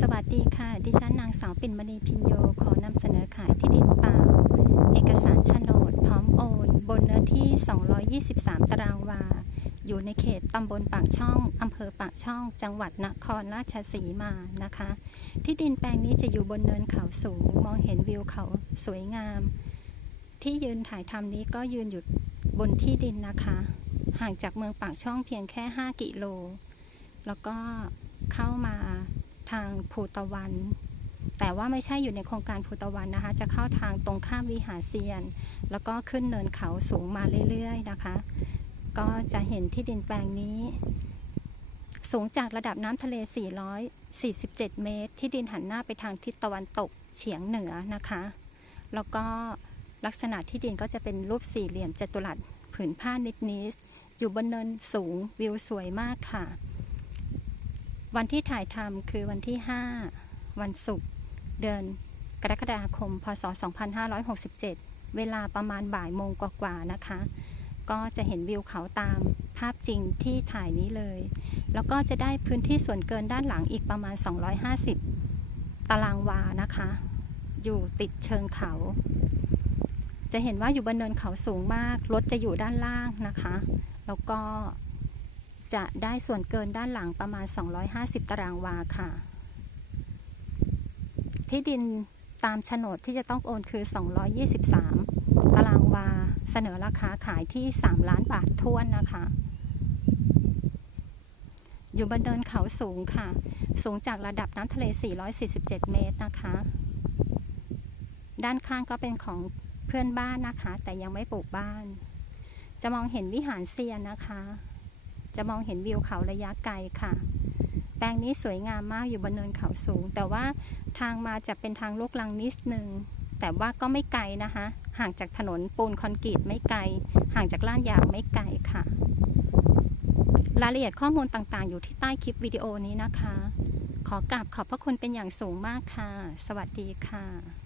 สวัสดีค่ะ ดิฉันนางสาวปิ่นมณีพินโย ขอนำเสนอขายที่ดินเปล่า เอกสารโฉนด พร้อมโอน บนเนื้อที่ 223 ตารางวา อยู่ในเขตตำบลปากช่องอำเภอปากช่อง จังหวัดนครราชสีมานะคะ ที่ดินแปลงนี้จะอยู่บนเนินเขาสูง มองเห็นวิวเขาสวยงาม ที่ยืนถ่ายทำนี้ก็ยืนอยู่บนที่ดินนะคะ ห่างจากเมืองปากช่องเพียงแค่ 5 กิโล แล้วก็เข้ามา ทางภูตะวัน แต่ว่าไม่ใช่อยู่ในโครงการภูตะวันนะคะ จะเข้าทางตรงข้ามวิหารเซียน แล้วก็ขึ้นเนินเขาสูงมาเรื่อยๆนะคะ ก็จะเห็นที่ดินแปลงนี้ สูงจากระดับน้ำทะเล 447 เมตร ที่ดินหันหน้าไปทางทิศตะวันตกเฉียงเหนือนะคะ แล้วก็ลักษณะที่ดินก็จะเป็นรูปสี่เหลี่ยมจัตุรัสผืนผ้านิดนิสอยู่บนเนินสูงวิวสวยมากค่ะ วันที่ถ่ายทำคือวันที่ 5 วันศุกร์เดือนกรกฎาคม พศ 2567 เวลาประมาณบ่ายโมงกว่าๆนะคะ ก็จะเห็นวิวเขาตามภาพจริงที่ถ่ายนี้เลย แล้วก็จะได้พื้นที่ส่วนเกินด้านหลังอีกประมาณ 250 ตารางวานะคะ อยู่ติดเชิงเขา จะเห็นว่าอยู่บนเนินเขาสูงมาก รถจะอยู่ด้านล่างนะคะ แล้วก็ จะได้ส่วนเกินด้านหลังประมาณ 250 ตารางวาค่ะ ที่ดินตามโฉนดที่จะต้องโอนคือ 223 ตารางวา เสนอราคาขายที่ 3 ล้านบาทท้วนนะคะ อยู่บนเนินเขาสูงค่ะ สูงจากระดับน้ำทะเล 447 เมตรนะคะ ด้านข้างก็เป็นของเพื่อนบ้านนะคะ แต่ยังไม่ปลูกบ้าน จะมองเห็นวิหารเซียนนะคะ จะมองเห็นวิวเขาระยะไกลค่ะ แปลงนี้สวยงามมากอยู่บนเนินเขาสูง แต่ว่าทางมาจะเป็นทางลูกลังนิดนึง แต่ว่าก็ไม่ไกลนะคะ ห่างจากถนนปูนคอนกรีตไม่ไกล ห่างจากล้านยางไม่ไกลค่ะ รายละเอียดข้อมูลต่างๆ อยู่ที่ใต้คลิปวิดีโอนี้นะคะ ขอกราบขอบพระคุณเป็นอย่างสูงมากค่ะ สวัสดีค่ะ